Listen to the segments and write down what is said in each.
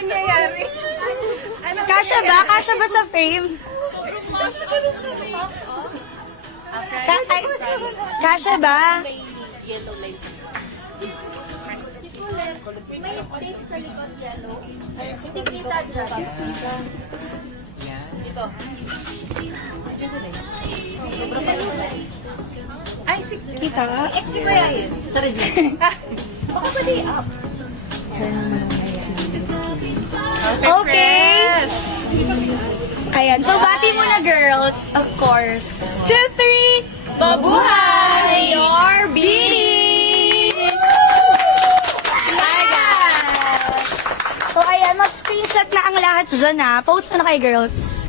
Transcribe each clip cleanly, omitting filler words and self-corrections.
nangyayari? Kasha ba? Kasha ba sa frame? Kasha ba? May tape sa likod yellow. Hindi kita dyan. Ito. Ay, Kita? ex ko yan. Sorry, G. Baka ba di up? Okay. Ayan. So, bati muna, girls. Of course. 2, 3. Mabuhay your beanie! Hi, guys! So, ayan. Mag-screenshot na ang lahat dyan, ha. Post mo na kayo, girls.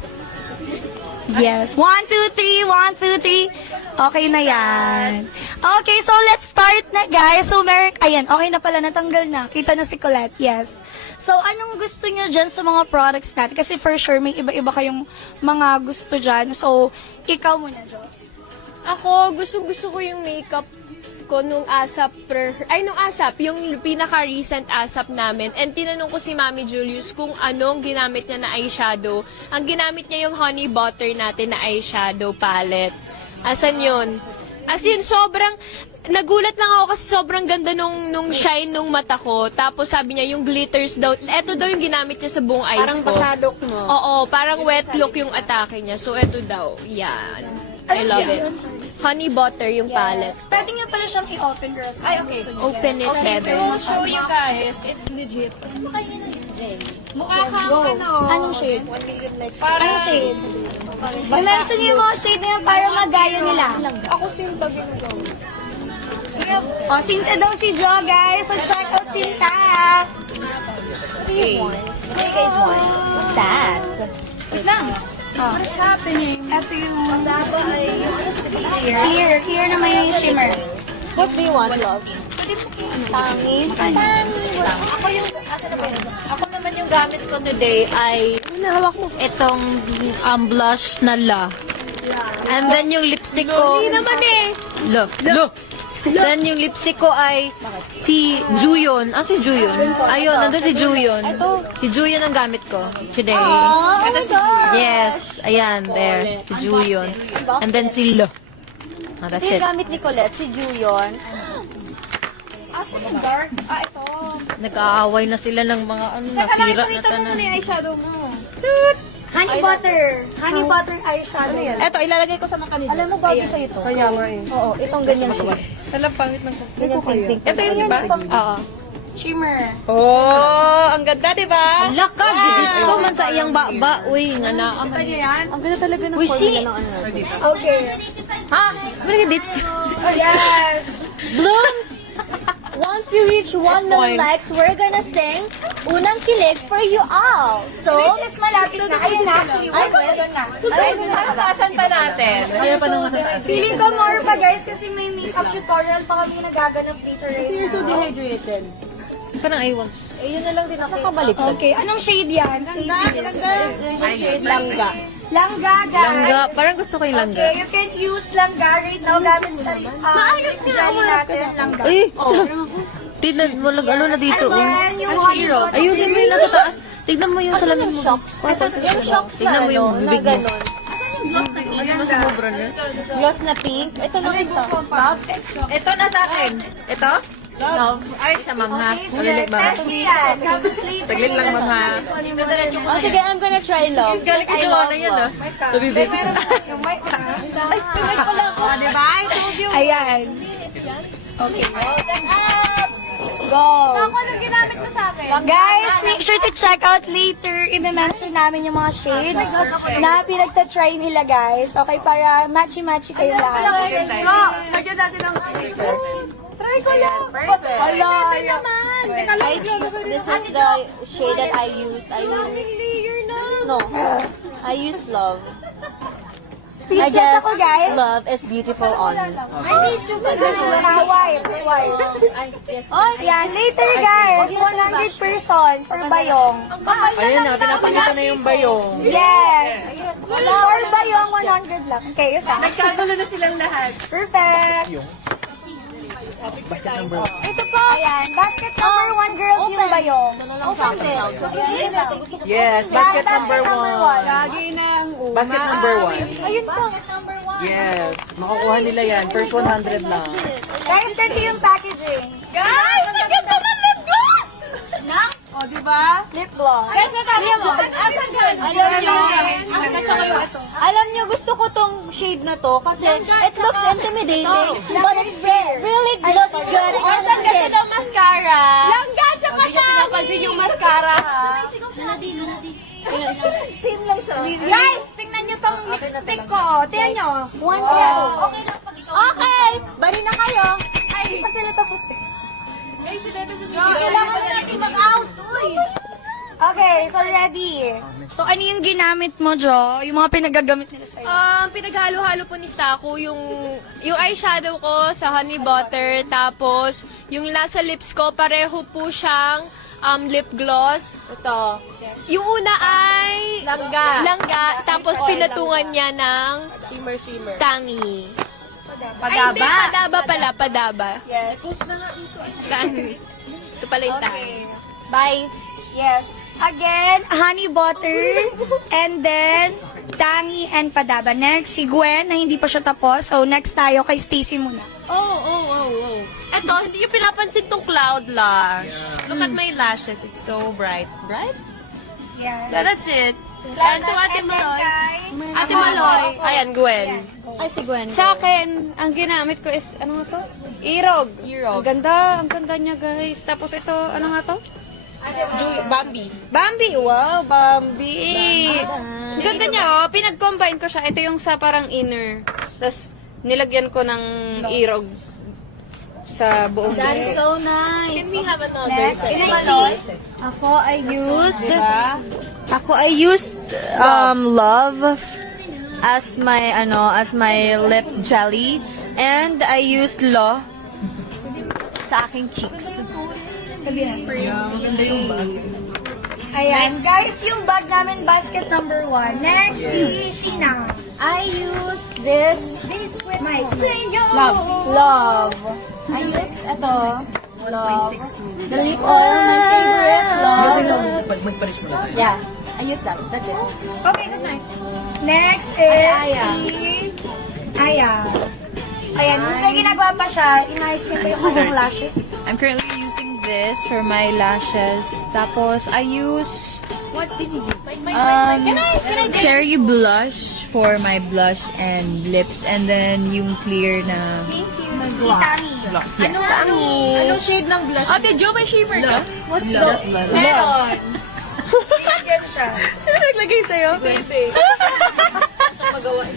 Yes. 1, 2, 3. 1, 2, 3. Okay na yan. Okay, so let's start na, guys. So, ayan, okay na pala, natanggal na. Kita na si Colette, yes. So, anong gusto niyo dyan sa mga products natin? Kasi for sure, may iba-iba kayong mga gusto dyan. So, ikaw muna, Jo. Ako, gusto ko yung makeup ko nung ASAP, yung pinaka-recent ASAP namin. And tinanong ko si Mami Julius kung anong ginamit niya na eyeshadow. Ang ginamit niya yung honey butter natin na eyeshadow palette. Asan yun? As in, sobrang, nagulat lang ako kasi sobrang ganda nung shine nung mata ko. Tapos sabi niya, yung glitters daw, eto daw yung ginamit niya sa buong eyes Parang ko. pasadok mo. Oo, parang wet look yung atake niya. So, eto daw. Yan. I love it. Honey butter yung palette. Pwede niyo pala siyang i-open, girls. Ay, okay. Open it, Bebe. I'll show you guys. It's legit. Mukha kang ano. Anong shade? Para Anong shade? I-mention niyo yung mga shade na yan para magaya nila. Ako sinta ginagawa. O, Sinta daw si Jo, guys. So, check out Sinta. What do you guys want? What's that? Wait lang. What's happening? Ito yung... Here. Here naman yung shimmer. What do you want, love? Tangi. Ako naman yung gamit ko today ay itong blush na La. And then yung lipstick ko... Hindi naman eh. Look. Then yung lipstick ko ay si Juyon. Si Juyon. Ayun, nandun si Juyon. Si Juyon ang gamit ko today. Yes. Ayan, there. Si Juyon. And then si La. That's Ito yung it. gamit ni Colette, si Juyon. Dark. Ito. Nag-aaway na sila ng mga nasira na tanan. yung eyeshadow mo. Honey butter. Honey butter eyeshadow. Ito, ilalagay ko sa mga kanila. Alam mo, bago sa'yo to. Kaya nga eh. Oo, itong ganyan siya. Ganyan pink. Ito yun, di ba? Oo. Shimmer. Oh, ang ganda, di ba? Laka, giditso man sa iyang baba. Uy, nga na. Ang ganda talaga ng Uy, formula she- ng ano. Okay. Ha? Ano giditso? Oh, yes. Blooms! Once we reach 1 million likes, we're gonna sing Unang Kilig for you all. So, Which is malapit na. Ayan na, actually. Ay, We're wait. doon na. Ano tasan pa natin? Feeling ko more pa, guys, kasi may makeup tutorial pa kami nagaganap dito right now. dehydrated. Parang aywan. Yun na lang din ako. Nakabaliktad. Okay, anong shade yan? Stacy? It's in the shade Langga. Langga, guys. Langga. Parang gusto ko yung langga. Okay, you can use langga right now gamit sa journey natin, langga. Ay! Tignan mo lang, ano na dito. And then, yung honey butter. Ayusin mo yung nasa taas. Tignan mo yung salamin mo. Yung shocks na Tignan mo yung ano, na bibig mo. ganon. Ayun na sumobra na. Gloss na pink. Ito lang ito. Ito na sa akin. Ito? Love. Ay, sa ma'am ha. Okay, test me yan. Tapos later. Saglit lang, ma'am, ha. Oh, sige, I'm gonna try love. Galing ka I Joanna love yan love. ah. Nabibig. Yung mic na. Tumay ko lang. Oh, diba? I told you. Ayan. Okay. Go. Ako, anong ginamit mo sa akin? Guys, make sure to check out later. I-mention namin yung mga shades na pinagta-try nila, guys. Okay, para matchy-matchy kayo lahat. Lagyan natin ang try ko lang. Perfect. This is the shade that I used. No. I used love. Speechless ako, guys. Love is beautiful on. May tissue pa din. Wipes. Oh, Yan, later, guys. 100 person for bayong. Ayun na, pinapakita na yung bayong. Yes. For bayong, 100 lang. Okay, isa. Nagkagulo na silang lahat. Perfect. Basket number 1. Ito po. Ayan, basket number 1, girls, yung bayong. Open this. Yes, basket number 1. Lagi na ang uma. Basket number 1. Ayun po. Yes, makukuha nila yan. First 100 lang. Guys, ito yung packaging. Guys, ang ganda ng lip gloss! O, diba? Lip gloss. Guys, natapos mo. Alam nyo, gusto ko tong shade na to kasi it looks intimidating, but it really looks good on the skin. mascara. Langga, tsaka Napansin yung mascara, ha? Same lang siya. Guys, tingnan nyo tong lipstick ko. Tingnan nyo. One yellow. Okay lang pag ikaw. Okay, bali na kayo. Ay, hindi pa sila tapos. Kailangan na natin mag-out. Uy. Okay, so ready. So, ano yung ginamit mo, Jo? Yung mga pinagagamit nila sa'yo? Pinaghalo-halo po ni Staco yung eyeshadow ko sa honey butter, tapos yung nasa lips ko, pareho po siyang lip gloss. Ito. Yung una ay langga, tapos pinatungan niya ng Shimmer. tangi. Ay, Padaba. hindi, padaba. Yes. Tangi. Ito pala yung tangi. Bye. Yes. Again, honey butter, and then tangi and padaba. Next, si Gwen, na hindi pa siya tapos. So, next tayo kay Stacy muna. Oh. Ito, hindi yung pinapansin tong cloud lash. Look at my lashes. It's so bright. Bright? Yes. That's it. And to Ate Maloy. Ate Maloy. Ayan, Gwen. Ay, si Gwen. Sa akin, ang ginamit ko is, ano nga to? Irog. Irog. Ang ganda niya guys. Tapos ito, ano nga to? Bambi. Bambi! Wow, Bambi! Ang ganda niya, oh. Pinag-combine ko siya. Ito yung sa parang inner. Tapos, nilagyan ko ng irog sa buong That is buhok. so nice. Can we have another Next, set? Stacy. Diba? I used Love as my lip jelly, and I used Lo sa aking cheeks. Sabihin. Ayan, guys, yung bag namin, basket number 1. Next, si Sheena. I used this This with my single. love. I used ito. Love. The lip oil, my favorite. Love. Magpalis mo na tayo. Yeah, I used that. That's it. Okay, good night. Next is Aya. si Aya. Ayan, may ginagawa pa siya. Inayos niya pa yung kanyang lashes. I'm currently using this for my lashes. Tapos, I use What did you do? cherry blush for my blush and lips. And then, yung clear na Si Tami. gloss. Yes. Anong shade ng blush? Ate Jo, may shimmer ka? What's the... Meron. Bigyan siya. Sino naglagay sa'yo? Baby.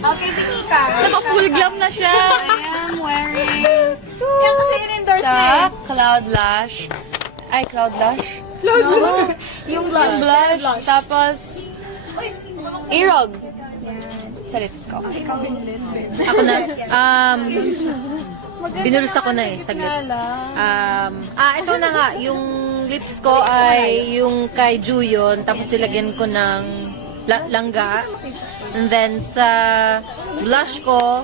Okay, si Mika. Full glam na siya. I am wearing Yan kasi in-endorse na sa Cloud Lash. Ay, Cloud Lash? Yung Yung blush. blush. Tapos, irog. Sa lips ko. Ako na, binulus ako na eh, saglit. Ito na nga, yung lips ko ay yung kay Juyon, tapos nilagyan ko ng langga. And then sa blush ko,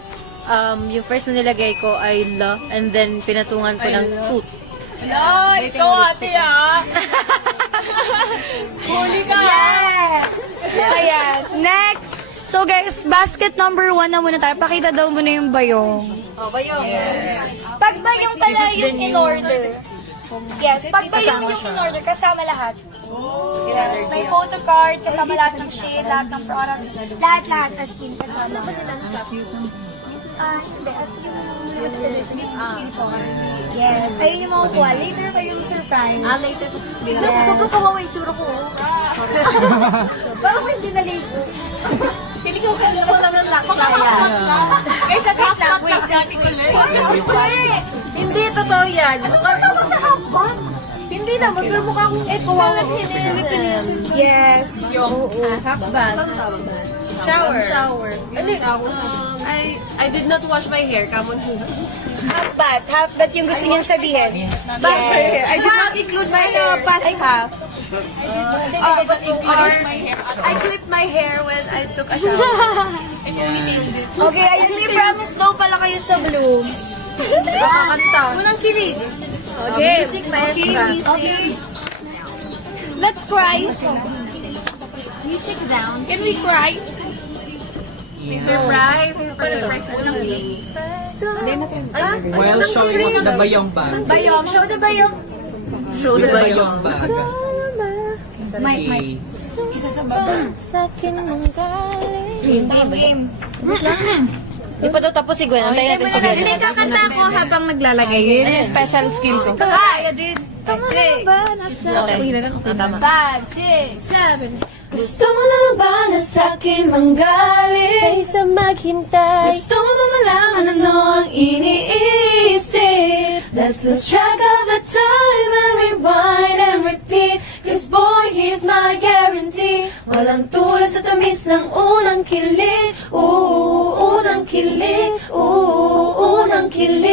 yung first na nilagay ko ay La, and then pinatungan ko ng Toot. Ikaw ate Huli ka! Yes! Ayan. Next. So guys, basket number 1 na muna tayo. Pakita daw muna yung bayong. Pag bayong pala yung in-order. Yes, pag bayong yung in-order, kasama lahat. Yes, may photo card, kasama lahat ng shade, lahat ng products, lahat-lahat as in kasama. Hindi, as yung beautiful. Yes, ayun yung makukuha. Later pa yung surprise. later. Bigla ko, sobrang kawawa yung tsura ko. Parang hindi naligo. Pili ko kaya ko lang ng lakaya. Guys, wait. Hindi, totoo yan. Kasama sa hapon. Hindi naman, pero mukha akong It's Philippines. Yes. Half bath. Shower. I did not wash my hair. Come on. Half bat yung gusto niyang sabihin. Yes. I did not include my hair. Half. I clipped my hair when I took a shower. Okay, ayun, may promise daw pala kayo sa Blooms. Kakanta. Unang kilig. Okay. Music maestra. Okay. Let's cry. Music down. Can we cry? Surprise. Surprise. Unang While showing the bayong bag. Bayong. Show the bayong. Show the bayong bag. Mike. Isa sa baba. Sa'kin mong galing. Di pa daw tapos si Gwen. Antayin natin si Gwen. Hindi, kakanta ako habang naglalagay. Yun yung special skill ko. 5, 6, Tama. 5, 6, 7. Gusto mo na ba na sa'kin manggaling? Kaysa maghintay. Gusto mo ba malaman ano ang iniisip? Let's lose track of the time and rewind and repeat. Cause boy, he's my guarantee. Walang tulad sa tamis ng unang kilig. Ooh, unang kilig. Ooh, unang kilig.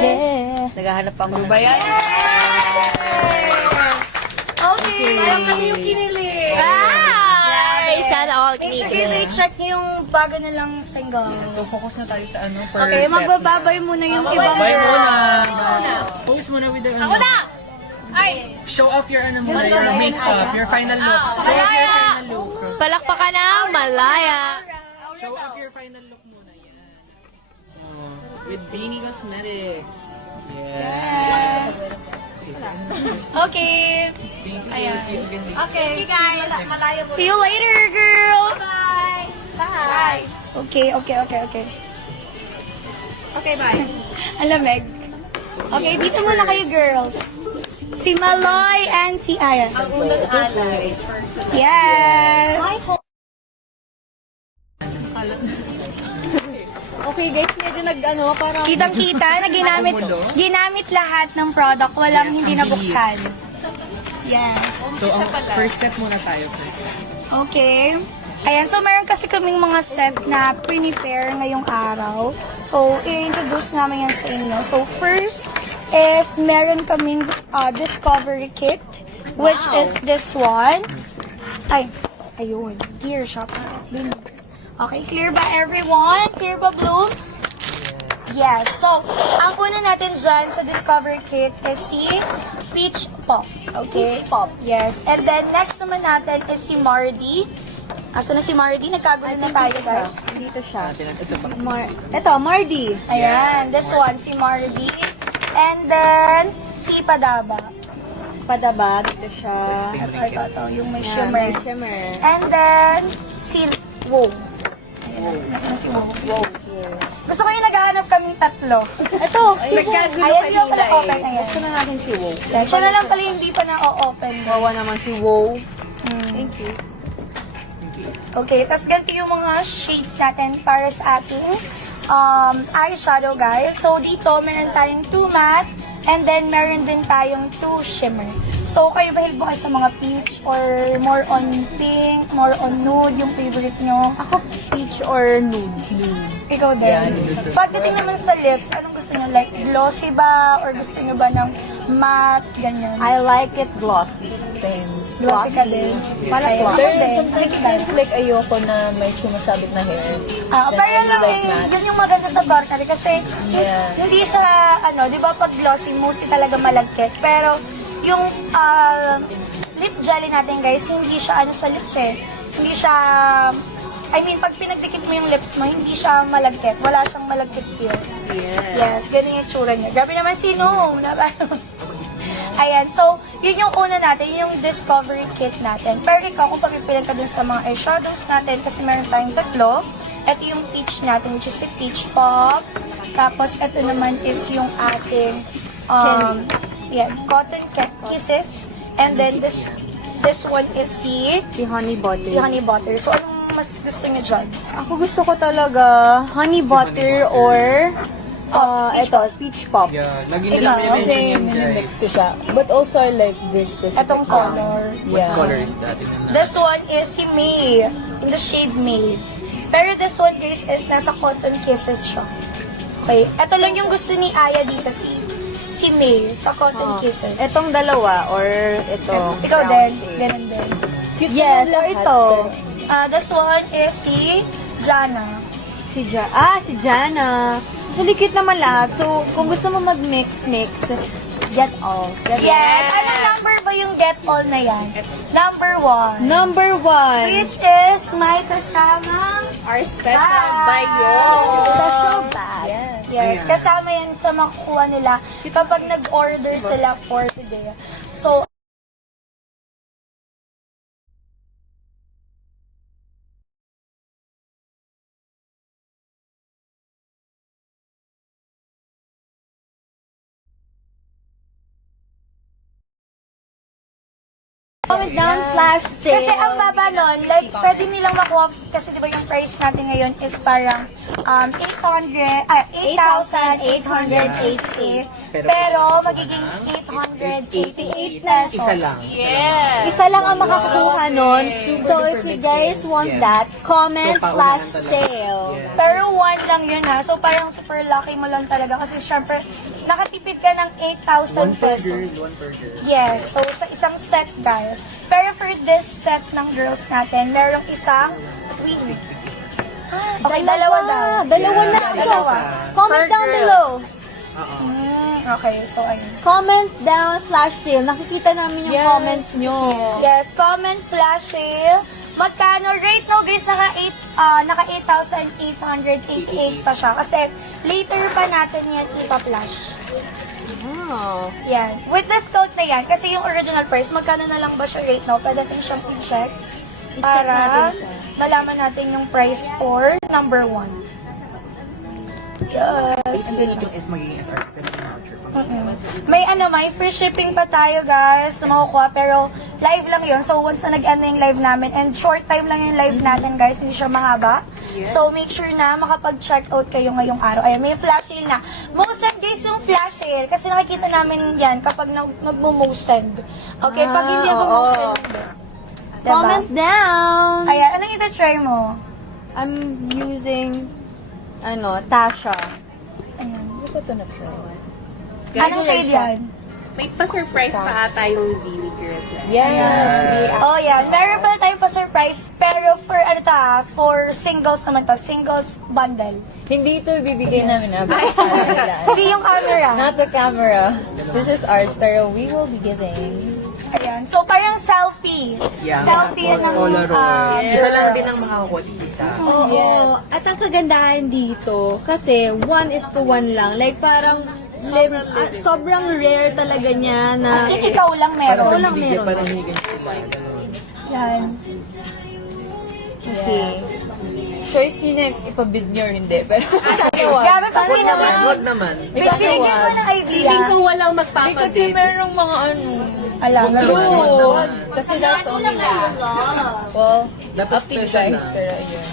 Yeah. Naghahanap pa ako ng... Okay. Parang kami yung kinilig. Ay, sana all Make sure kinikilig. kayo i-check niyo yung bago nilang single. So, focus na tayo sa ano, per Okay, set. magbababay muna yung ibang Bye girl. muna. Pose muna with the ano. Ako na! Ay! Show off your ano muna, your makeup, your final look. Show off your final look. Palakpakan na, malaya. Show off your final look muna. Yan. With Beanie Cosmetics. Yes. Okay. Thank you. See you again later. Okay, guys. See you later, girls. Bye. Bye. Okay. Okay, bye. Ang lamig. Okay, dito muna kayo, girls. Si Maloy and si Aya. Ang unang alay. Yes. Okay guys, medyo parang... Kitang-kita na ginamit lahat ng product. Walang hindi nabuksan. Yes. So, ang first set muna tayo. Okay. Ayan, so meron kasi kaming mga set na prepare ngayong araw. So, i-introduce namin yan sa inyo. So, first is meron kaming discovery kit, which is this one. Ay, ayun. Here, shop. Okay, clear ba everyone? Clear ba, Blooms? Yes. So, ang una natin dyan sa discovery kit is si Peach Pop. Okay? Peach Pop. Yes. And then, next naman natin is si Mardy. Asa na si Mardy? Nagkagulo na tayo, guys. Dito siya. Ito pa. Ito, Mardy. Ayan. This one, si Mardy. And then, si Padaba. Padaba, dito siya. Ito, yung may shimmer. May shimmer. And then, si Wow. Ayan. Nasa na si Wow? Gusto ko yung naghahanap kaming tatlo. Ito, si Nagkagulo Ayan, yung pala open. Ayan. Gusto na natin si Wow. Siya na lang pala hindi pa na-open. Wawa naman si Wow. Thank you. Okay, tas ganito yung mga shades natin para sa ating eyeshadow, guys. So, dito, meron tayong 2 matte, and then meron din tayong 2 shimmer. So, kayo mahilig ba kayo sa mga peach or more on pink, more on nude, yung favorite nyo? Ako, peach or nude? Ikaw din. Pagdating naman sa lips, anong gusto nyo? Like, glossy ba? Or gusto nyo ba ng matte? Ganyan. I like it glossy. Same. Glossy ka din. Parang Kaya, glossy. ako din. Sometimes seems like ayoko na may sumasabit na hair. Then Pero I lang like eh, matte. yun yung maganda sa Barkari kasi Yeah. hindi siya, di ba pag glossy, mostly talaga malagkit. Pero yung lip jelly natin, guys, hindi siya sa lips eh. Hindi siya, pag pinagdikit mo yung lips mo, hindi siya malagkit. Wala siyang malagkit feels. Yes, ganun yung tsura niya. Grabe naman si Noom. Ayan, so, yun yung una natin, yung discovery kit natin. Pero ikaw, kung papipilan ka dun sa mga eyeshadows natin, kasi meron tayong tatlo, ito yung peach natin, which is si Peach Pop. Tapos, ito naman is yung ating, Cotton Kisses. And then, this one is si Honey Butter. Honey Butter. So, anong mas gusto niyo dyan? Ako gusto ko talaga honey butter or peach pop. Yeah, lagi nila Ikaw, mention yan, Mix guys. ko siya. But also I like this specific Etong color. What Yeah. color is that? This one is si May, in the shade May. Pero this one, guys, is nasa Cotton Kisses siya. Okay, ito lang yung gusto ni Aya dito, si May, sa Cotton Kisses. Etong dalawa or ito. Ikaw din, ganun din. Cute Yes, naman or lahat, ito. pero- This one is si Jana. si Jana. Nalikit naman lahat. So, kung gusto mo mag-mix, get all. Yes. Anong number ba yung get all na yan? Number 1. Number 1. Which is may kasamang Our special bag. by you. Special bag. Yes, kasama yan sa makukuha nila kapag nag-order sila for today. So, Comment down, flash sale. kasi ang baba nun, like, pwede nilang makuha, kasi di ba yung price natin ngayon is parang 8,888. Pero magiging 888 pesos. Isa lang. Isa lang ang makakakuha nun. So, if you guys want that, comment So, flash paunahan talaga. sale. Pero 1 lang yun ha. So parang super lucky mo lang talaga kasi syempre nakatipid ka ng 8,000 pesos. One per girl. Yes. So sa isang set guys. Pero for this set ng girls natin, merong isang queen. Okay, dalawa daw. Dalawa na. Dalawa. Comment down below. Okay, so ayun. Comment down, flash sale. Nakikita namin yung comments nyo. Yes, comment flash sale. Magkano rate no guys, naka 8,888 pa siya kasi later pa natin yan ipa-flash. Wow. Yan. With discount na yan, kasi yung original price, magkano na lang ba siya rate now? Pwede natin siyang i-check para malaman natin yung price for number 1. Yes. Andyan yung S magiging SR. Pero yung voucher pa. May free shipping pa tayo guys na makukuha, pero live lang yun. So once na nag-end na yung live namin, and short time lang yung live natin guys, hindi siya mahaba. So make sure na makapag-check out kayo ngayong araw. Ayan, may flash sale na. Most send guys yung flash sale, kasi nakikita namin yan kapag nag-most send. Okay, pag hindi nag-most send, hindi. Diba? Comment down. Ayan, anong ita-try mo? I'm using, Tasha. Ayan. Hindi ko ito na-try. Anong shade yan? May pa-surprise pa ata yung Billy Girls na. Yes, Oh, yan. Meron pala tayo pa surprise, pero for for singles naman to. Singles bundle. Hindi ito bibigay namin na nila. Hindi yung camera. Not the camera. This is ours, pero we will be giving. Ayan. So, parang selfie. Yeah. Selfie ng Polaroid. Isa lang girls. din ang makakakuha dito isa. Oo. At ang kagandahan dito, kasi 1:1 lang. Like parang, sobrang rare talaga niya na, As in, ikaw lang meron. Ikaw lang meron. Parang hinigan sila. Yan. okay. Choice yun if ipabid nyo or hindi. Pero Grabe pa rin naman. Huwag naman. Binigyan mo ng idea. walang kasi magpapabid. merong mga Alam. true. Kasi that's only well, Dapat up to you special guys. na. Pero ayun.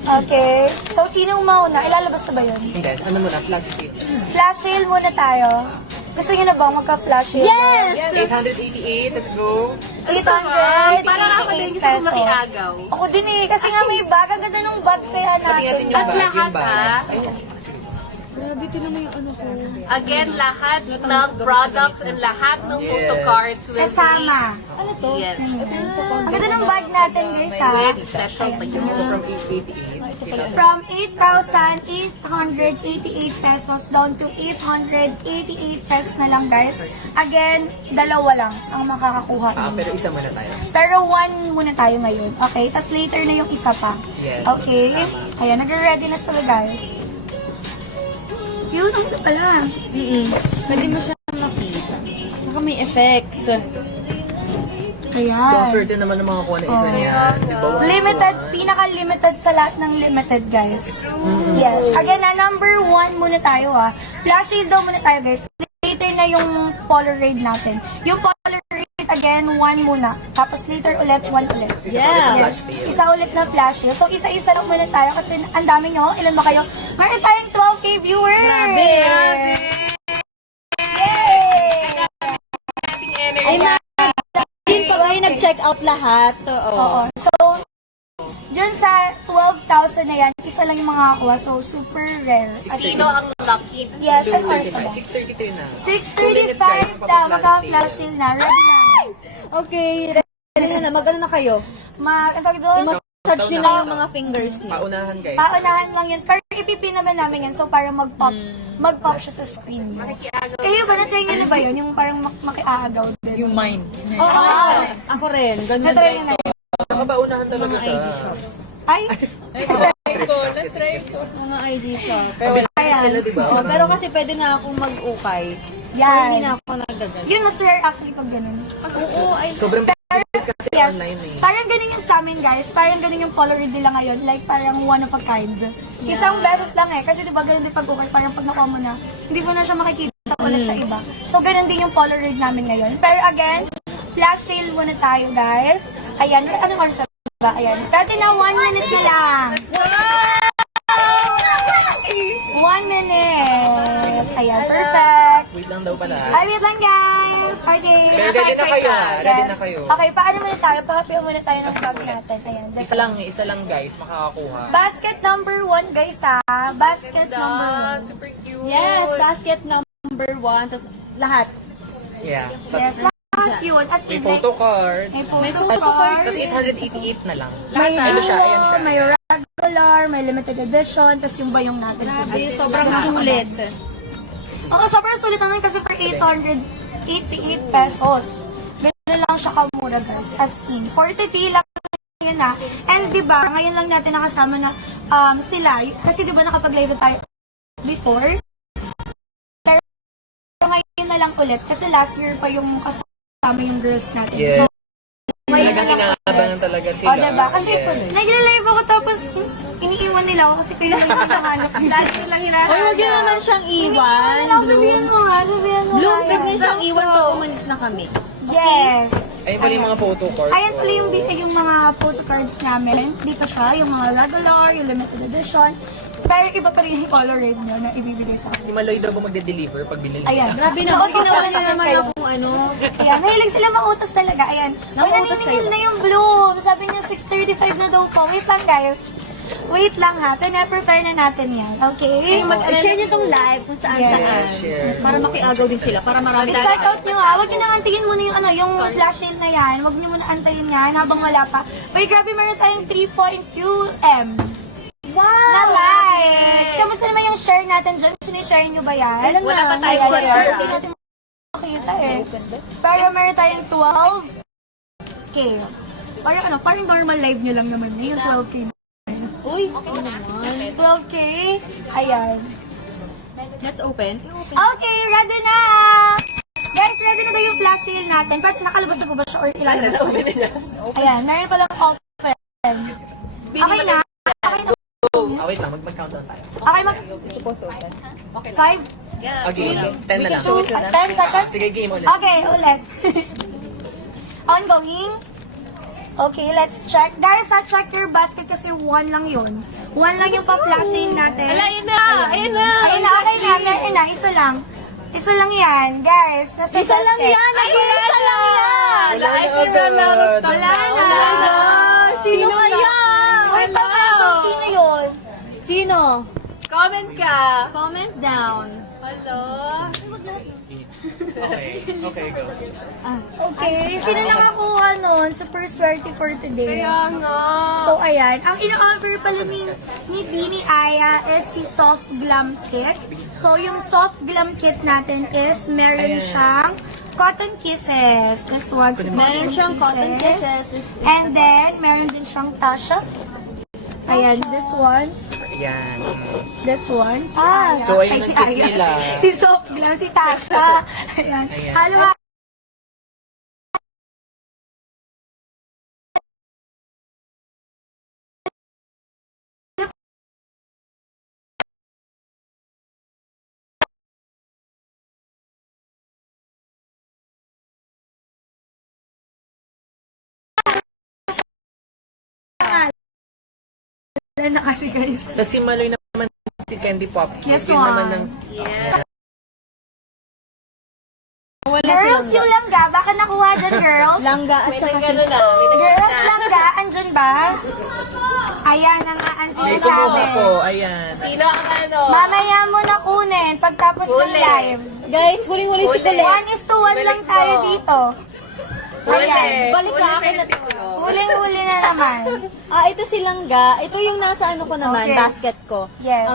Okay. So, sinong mauna? Ilalabas na ba yun? Hindi. Ano muna? Flag sale. Flash sale muna tayo. Gusto nyo na ba magka-flash sale? Yes! 888. Let's go. 888 Parang ako din gusto ko pesos. makiagaw. Ako din eh, kasi nga may bag. Ang ganda ng bag kaya natin. At lahat ha. Grabe, tinan mo yung ano ko. Again, lahat ng products and lahat ng photo cards will Kasama. Ano to? Yes. Ang ganda ng bag natin guys ha. With special pa yun. So from 888. From 8,888 pesos down to 888 pesos na lang guys. Again, dalawa lang ang makakakuha. Pero isa muna tayo. Pero one muna tayo ngayon. Okay? Tapos later na yung isa pa. Yes. Okay? Ayan, nagre-ready na sila guys. Cute, ang ganda pala. Pwede mo siya makita. Saka may effects. So, Ayan. swerte naman ng mga kuha na isa niya. Di ba? Limited, pinaka-limited sa lahat ng limited, guys. Yes. Again, na number 1 muna tayo, ha. Flash sale daw muna tayo, guys. Later na yung Polaroid natin. Yung Polaroid, again, 1 muna. Tapos later ulit, 1 ulit. Yeah. Yes. Isa ulit na flash sale. So, isa-isa lang muna tayo kasi ang dami nyo. Ilan ba kayo? Meron tayong 12K viewers! Grabe. Yay! Ay, din pa kayo nag-check out lahat. Oo. So, dyan sa 12,000 na yan, isa lang yung makakakuha. So, super rare. Sino ang lucky? Yes, that's ours na. 633 na. 6:35 na, magka-flash sale na. Ready na. Okay, ready na. Mag-ano na kayo? Ang tawag doon? massage nyo na yung mga fingers niyo. Paunahan guys. Paunahan lang yun. Pero ipipin naman namin yan. So, para mag-pop siya sa screen mo. Kayo ba, na-try nyo na ba yun? Yung parang makiaagaw din. Yung mind. Oo, ako rin. Ganun Na-try nyo na yun. Saka paunahan talaga mga siya. IG shops. Ay! Mga IG shop. Ayan. Diba? Oo, pero kasi pwede na akong mag-ukay. So, Yan. hindi na ako nagdagal. Yun, mas rare actually pag ganun. Oo, ay. Sobrang bilis kasi Yes. online eh. Parang ganun yung sa amin, guys. Parang ganun yung Polaroid nila ngayon. Like, parang one of a kind. Isang beses lang eh. Kasi diba ganun din pag-ukay. Parang pag nakuha mo na, hindi mo na siya makikita ulit sa iba. So, ganun din yung Polaroid namin ngayon. Pero again, flash sale muna tayo, guys. Ayan. Anong oras na ba? Ayan. Pwede na 1 minute na lang. 1 minute. Ayan, perfect. Wait lang daw pala. Ay, wait lang, guys. Okay. Pero ready na kayo ha. Ready na kayo. Okay, paano muna tayo? Pahapihan muna tayo ng stock natin. Ayan. Isa lang guys, makakakuha. Basket number 1, guys, ha? Basket number 1. Super cute. Yes, basket number 1. Tapos lahat. Yeah. Yes, Tapos lahat yun. As may in, photo cards. may photo cards. Tapos 888 na lang. May Ano siya? Ayan siya. may regular, may limited edition, tapos yung bayong natin. Grabe, sobrang sulit. Oo, sobrang sulit naman kasi for 888 pesos. Ganun lang siya kamura, guys. As in, 40 lang yun na. And di ba ngayon lang natin nakasama na sila. Kasi di ba nakapag-live tayo before? Pero ngayon na lang ulit. Kasi last year pa yung kasama yung girls natin. Yes. So, ngayon Talagang na lang inaabangan ulit. talaga sila. O, diba? Kasi Yes. nag-live ako tapos iniiwan nila ako kasi kayo lang yung hinahanap. Lagi ko lang hinahanap. Oy, wag yun naman siyang iwan. Sabihan mo nga, sabihan mo. Blooms, nga. wag na siyang iwan pag umalis na kami. Yes. Ayun pala yung mga photo cards. Ayan pala yung mga photo cards namin. Dito siya, yung mga regular, yung limited edition. Pero iba pa rin yung Polaroid nyo na ibibigay sa akin. Si Maloy daw ba magde-deliver pag binili? Ayan. Grabe naman, Nautos ginawa lang na naman kayo. akong ano. Ayan, mahilig sila mautos talaga. Ayan. Nauutos Naniningil kayo. na yung Bloom. Sabi niya 6:35 na daw po. Wait lang, guys. Wait lang ha. Pina-prepare na natin yan. Okay? I-share niyo tong live kung saan saan. Share. Para makiagaw din sila. Para marami I-check out nyo ha. Huwag nyo nang antayin muna yung, yung flash sale na yan. Huwag nyo muna antayin yan habang wala pa. Uy, grabe, meron tayong 3.2M. Wow! Na likes! Kamusta naman yung share natin dyan? Sinishare nyo ba yan? Wala pa tayo Ayan, share. Hindi natin makikita eh. Pero meron tayong 12K. Parang normal live nyo lang naman eh, yung 12K. Uy, okay naman. 12K. Ayan. Let's open. Okay, ready na! Guys, ready na ba yung flash sale natin? Nakalabas na po ba siya or ilalabas na? Ayan, meron palang open. Okay na? Okay na. Wait lang, mag-countdown tayo. Okay, Suppose open. 5, Okay, 10 na lang. 10 seconds? Sige, game ulit. Okay, ulit. Ongoing. Okay, let's check. Guys, check your basket kasi 1 lang yun. 1 lang yung pa-flashing natin. Ayun na! Ayun na! Ayun na, okay na. Meron na, isa lang. Isa lang yan, guys. Nasa Isa lang basket. yan! Nag-iisa lang yan! Wala na. Sino kaya? Uy, pa-fashion, sino yun? Sino? Comment ka! Comment down. Okay, okay, go. Okay, sino nakakuha nun? Super swerte for today. Kaya nga. So, ayan. Ang ina-offer pala ni Bini Aya is si Soft Glam Kit. So, yung Soft Glam Kit natin is meron siyang Cotton Kisses. This one. Meron siyang cotton kisses. And then, meron din siyang Tasha. Ayan, this one. Ayan. This one. Si Ah, Aya. so ayun Ay, ang si kit Aya. nila. Si Soft Glam, si Tasha. Ayan. Ayan. Halo, na kasi guys. Tapos si Maloy naman, si Candy Pop Kid. Yes, Yun one. naman ng... Girls, yung langga, baka nakuha dyan, girls? Langga at saka si... Girls, langga, andyan ba? Ayan ang ang May sinasabi. kumuha po, ayan. Sino ang ano? Mamaya mo na kunin pagtapos ng live. Guys, huling-huli si Colette. 1:1 lang tayo dito. Ayan. Balik ka akin na to. Huling-huli na naman. Ito si Langga. Ito yung nasa ano ko naman, Okay. basket ko. Yes.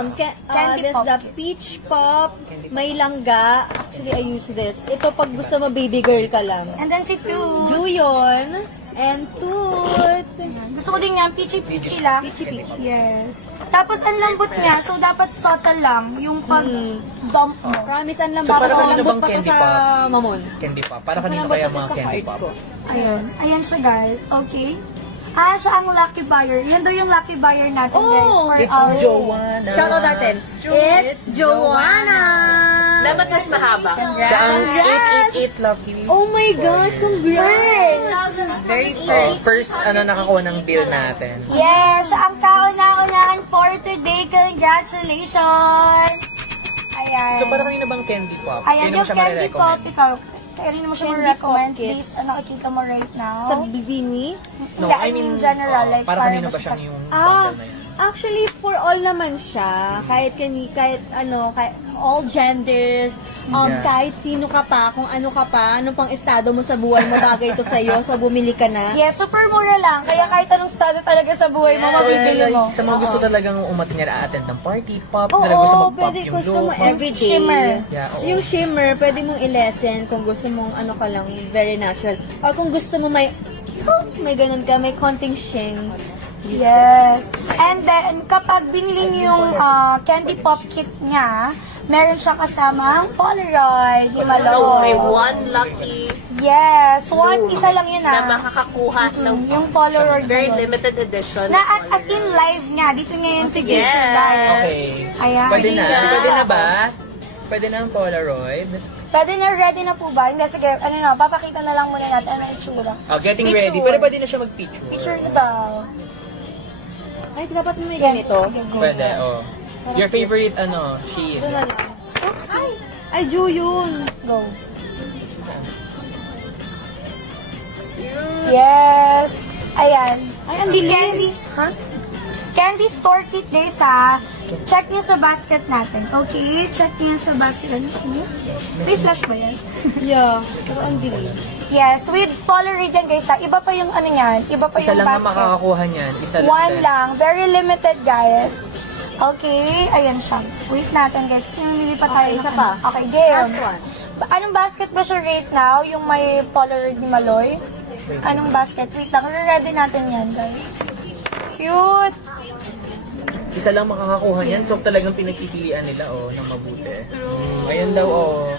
Candy This pop. the peach pop. May Langga. Actually, I use this. Ito pag gusto mo baby girl ka lang. And then si Two. Juyon. And Toot. Gusto ko din yan, peachy-peachy lang. Peachy-peachy. Yes. Tapos ang lambot niya, so dapat subtle lang yung pag-dump mo. Promise, ang So, lambot para ko. kanino Lambot bang pa to candy sa pop? mamon. Candy pop. Para Mas kanino lambot kaya pa to mga sa candy heart pop? ko. Ayun. Ayan siya, guys. Okay. Siya ang lucky buyer. Yan daw yung lucky buyer natin, guys. For It's our... Joanna. Shoutout natin. It's Joanna! Dapat mas mahaba. Siya ang 888 lucky. Oh my gosh, congrats! Very First, nakakuha ng deal natin. Yes, siya ang kauna-unahan for today. Congratulations! Ayan. So, para kanino bang candy pop? Ayan, Kanino mo yung siya candy pop, marirecommend? ikaw. Kanino mo siya Candy ma-recommend pop kit. based on nakikita mo right now? Sa bibini? No, Hindi, I mean general. Like, para kanino mo ba siya siyang yung Ah, bundle na yan? actually, for all naman siya. Kahit all genders, Yeah. kahit sino ka pa, kung ano ka pa, anong pang estado mo sa buhay mo, bagay ito sa'yo, so bumili ka na. Yes, super mura lang. Kaya kahit anong estado talaga sa buhay mo, mabibili mo. Sa mga gusto talagang umatin niya attend ng party, pop, Oo, talagang gusto mag-pop pwede yung gusto mo look. everyday. Shimmer. Yeah, oo. So, yung shimmer, pwede mong i-lessen kung gusto mong ano ka lang, very natural. Or kung gusto mo may ganun ka, may konting shing. Yes. And then, kapag binili niyo yung candy pop kit niya, meron siyang kasamang Polaroid, di malaw. May one lucky Yes. Isa lang yun na makakakuha ng Yung Polaroid very na yun. limited edition. Na as in live nga. Dito nga yung signature, guys. Okay. Ayan. Pwede na? Yeah. Pwede na ba? Pwede na ang Polaroid? Pwede na, ready na po ba? Hindi, sige, papakita na lang muna natin ano itsura. Getting Picture. ready. Pero pwede na siya mag-picture. Picture na daw. Ay, dapat may ganito. Pwede, oh. Your favorite, sheet. Ito na lang. Oops! Ay, Ju yun. Go. Yes. Ayan. Si Candy's, Candy Store Kit, guys, ha? Check nyo sa basket natin. Okay? Check nyo sa basket. May flash ba yan? Yeah. Kasi ang dilim. Yes, with Polaroid yan, guys, ha? Iba pa yung ano yan. Iba pa Isa yung lang ang basket. makakakuha niyan. Isa lang. One din. lang. Very limited, guys. Okay, ayan siya. Wait natin, guys. Sinumili pa tayo. Okay, isa ng- pa. Okay, game. Last one. Anong basket ba siya right now? Yung may Polaroid ni Maloy? Anong basket? Wait lang. Ready natin yan, guys. Cute. Isa lang makakakuha niyan. So, talagang pinagpipilian nila, ng mabuti. Ayun daw,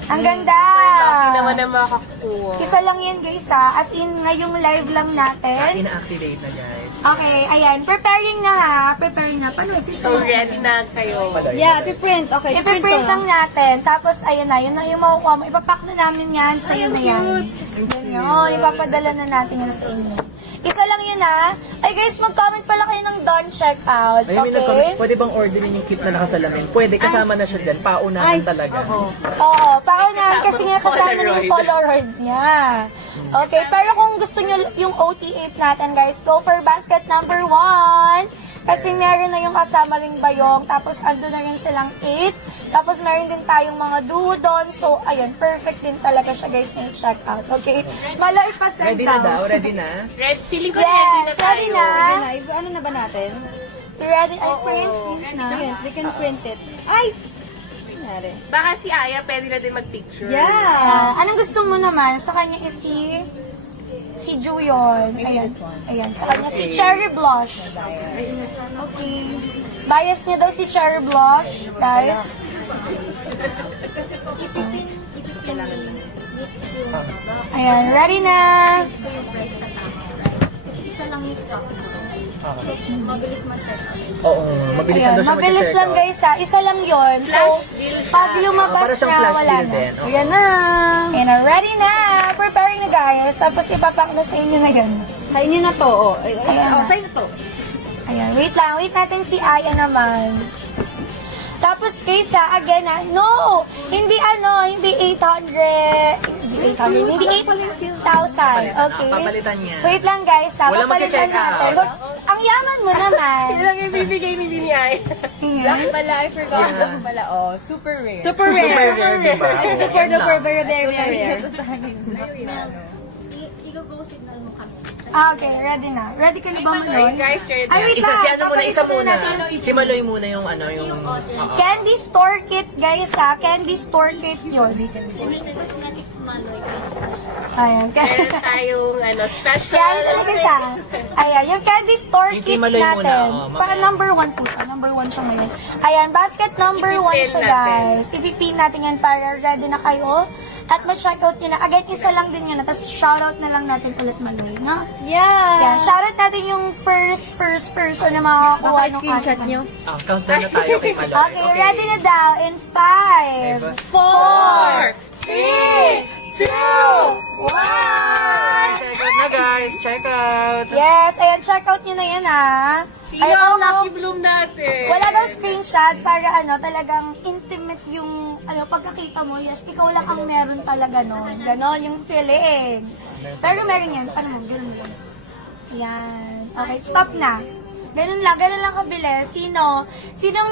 Ang ganda. Hindi naman na makakakuha. Isa lang yan, guys, ha? As in, ngayong live lang natin. Ina-activate na, guys. Okay, ayan. Preparing na, ha? Preparing na. Paano? So, ready na kayo. Yeah, piprint. Okay, piprint ko Ipiprint lang. lang natin. Tapos, ayun na. Yun na yung makukuha mo. Ipapack na namin yan. Sa'yo na yan. Ganyan. Ipapadala na natin yan sa inyo. Isa lang yun, ha? Ay, guys, mag-comment pala kayo ng done checkout. Ayun, may Okay? nag-comment. Pwede bang orderin yung kit na nakasalamin? Pwede, kasama na siya dyan. Paunahan talaga. Oo, paunahan kasi nga kasama na yung Polaroid niya. Okay, pero kung gusto nyo yung OT8 natin, guys, go for basket number 1. Kasi meron na yung kasama ring bayong, tapos ando na rin silang 8. Tapos meron din tayong mga duo doon. So, ayun, perfect din talaga siya, guys, na i-check out. Okay? Malay pa send Ready na daw? Ready na? Red, feeling ko ready na Yes, tayo. ready na. Sige na, ano na ba natin? Ready? I print na. Print. We can print it. Ay! Nangyari. Baka si Aya pwede na din mag-picture. Yeah! Anong gusto mo naman? Sa kanya is si Juyon. Ayan. Ayan. Sa kanya si Cherry Blush. Okay. Bias niya daw si Cherry Blush, guys. Ayan, ready na. Oo, mabilis Ayan, na daw siya mabilis lang, mag-checkout. guys, ha. Isa lang yon. So, pag lumabas Para siyang na, flash wala deal na. din. Oo. Ayan na! Ayan na, ready na. Preparing na, guys. Tapos ipapack na sa inyo na yun. Sa inyo na to, oh. Ayan na. Sa inyo to. Ayan, wait lang. Wait natin si Aya naman. Tapos, guys, again, no! Hindi hindi 800. Hindi 800. Hindi 8,000. Okay? Papalitan niya. Wait lang, guys, Walang papalitan mag-check out. natin. Wag- Ang yaman mo naman. Lang yung bibigay ni Binyay. Pala, I forgot lang pala. Oh, super rare. Super rare. Super rare, diba? Super duper, very, very rare. Very rare. Okay, ready na. Ready ka na ba, Maloy? guys, ready. Ay, wait Isa lang. si ano muna, isa Papakita muna. natin. Si Maloy muna yung ano, yung... Candy store kit, guys, ha? Candy store kit yun. Ayan. Meron tayong special. Kaya talaga siya. Ayan, yung candy store Yung kit kay Maloy muna, natin. oh, Para number 1 po siya. Number 1 siya ngayon. Ayan, basket number 1 Ipipin siya, natin. guys. Ipipin natin yan para ready na kayo. At ma-checkout nyo na. Again, isa lang din yun. Tapos shoutout na lang natin ulit, Maloy, no? Yeah! Yan, shoutout natin yung first person na makakakuha Baka ng screenshot ating- nyo. Countdown na tayo kay Maloy. Okay, ready na daw. In 5, 4, 3, 2, 1! Check out na guys, check out! Yes, ayan, check out nyo na yan, ha? Sino ang lucky bloom natin? Wala daw screenshot para talagang intimate yung pagkakita mo. Yes, ikaw lang ang meron talaga nun. Ganon yung feeling. Pero meron yan. Paano mo? Ganon lang. Ayan. Okay, stop na. Ganun lang kabilis. Sinong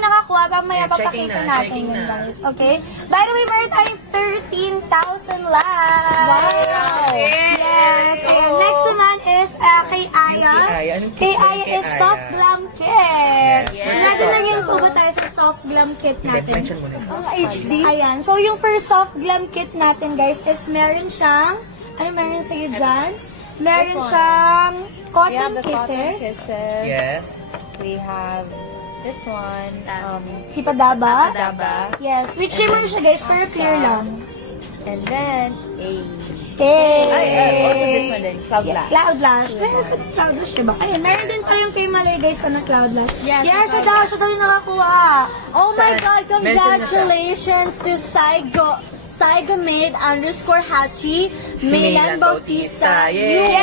nakakuha? Mamaya Checking papakita na, natin checking yun, na. guys. Okay? By the way, meron tayong 13,000 likes. Wow! Yes. Ayan. Next naman is kay Aya. Kay Aya. Anong Kay kit yan Aya kay is Aya? soft glam kit. Yes. Ready na yun po ba tayo sa soft glam kit natin? Mention mo na yun. Ang HD. Ayan. So, yung first soft glam kit natin, guys, is meron siyang, meron sa'yo dyan? Meron siyang We cotton have the cotton kisses. kisses. Yes. We have this one. Si Padaba. Daba. Yes. With shimmer siya, guys, pero clear lang. And then a. Okay. Also this one din. Cloud Yeah, Lash. Cloud Lash. Meron ka din Cloud Lash, diba? Ayun, meron din tayong kay Maloy, guys, na Cloud Lash. Yes, Yeah, may siya Cloud daw yung nakakuha. Oh my Saan? God! Mention na siya. Congratulations to Saigomade _ Hachi, Milan Bautista. Yay!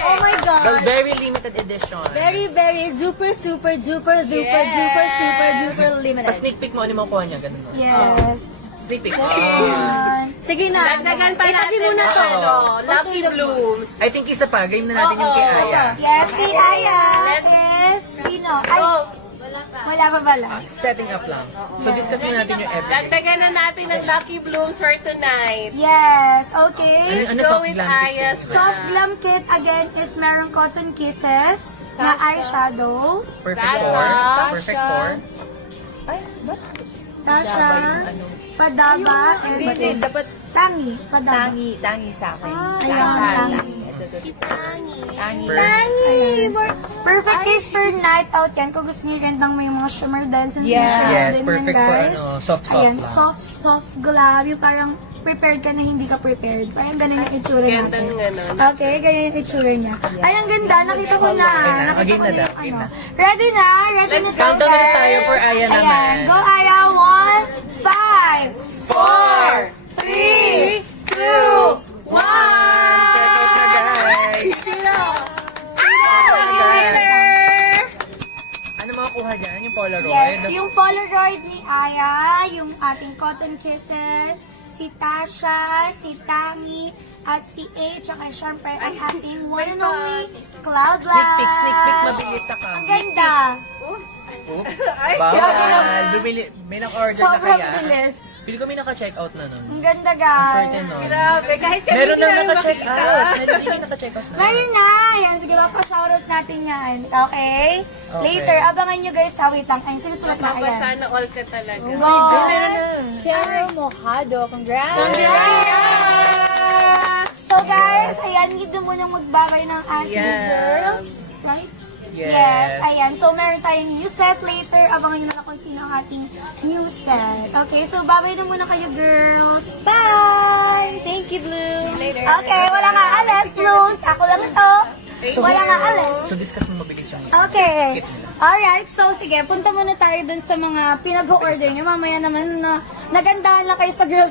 Oh my The God! very limited edition. Very, very duper, super, duper, duper, duper, super, duper limited. Pa-sneak peek mo, ano mo kuha niya? Ganun. Yes. Sneak peek. Yan. Sige na. Dagdagan pa Itagi natin muna to. lucky blooms. I think isa pa. Game na natin yung kay Aya. Yes, kay Aya. Let's- Yes. Sino? Ay, wala pa pala. Setting up lang. So discuss muna natin yung everything. Dagdagan na natin ng lucky blooms for tonight. Yes, okay. Ano Go soft with glam kit? Aya's Soft glam kit, again, is merong cotton kisses na eyeshadow. Perfect Tasha. for. Perfect for. Ay, ba't? Tasha, Padaba, and Hindi, dapat Tangi. Padaba. tangi sa akin. Ayan, tangi. Tangi. Perfect case for night out yan. Kung gusto niyo rin ng may mga shimmer dance and Yeah. shimmer Yes, din perfect yan, for guys. soft Ayan, lang. soft glam. Yung parang prepared ka na hindi ka prepared. Parang ganun yung itsura natin. Gandang ganon. Okay, ganyan yung itsura niya. Ay, ang ganda. Nakita ko na. Okay na. Nakita Game ko na na daw. yung Game na. Ready na? Ready Let's na tayo, countdown na guys. tayo for Aya naman. Ayan. Go, Aya. 1, 5, 4, 3, 2, 1. Check out na guys. Ano makukuha dyan? Yung Polaroid? Yes, yung Polaroid ni Aya, yung ating cotton kisses, si Tasha, si Tangi, at si A, tsaka syempre ang ating one and only Cloud Lash. Sneak peek, mabilis sa Ang kami. ganda. Bawal. May nag-order na Sobrang kaya. bilis. Feel ko may naka-check out na nun. Ang ganda, Swerte guys. nun. Grabe, kahit kami Meron na lang naka-check makita. out. Meron din naka-check out na. Meron na. Yan, sige, mapashoutout natin yan. Okay? Okay. Later, abangan nyo guys. Wait lang. Ayun, sinusulat na. Ayan. Sana all ka talaga. Go! Cheryl Mojado. Congrats! So guys, ayan, hindi muna magbabay ng ating Yes. girls. Right? Yes. Ayan. So, meron tayong new set later. Abangan nyo na lang kung sino ang ating new set. Okay, so babay na muna kayo, girls. Bye! Thank you, Blue. Okay, wala nga alas, Blues. Ako lang to. Wala nga alas. So discuss mo mabilis yung Okay. Alright, so sige, punta muna tayo dun sa mga pinag-order nyo. Mamaya naman na nagandahan lang kayo sa girls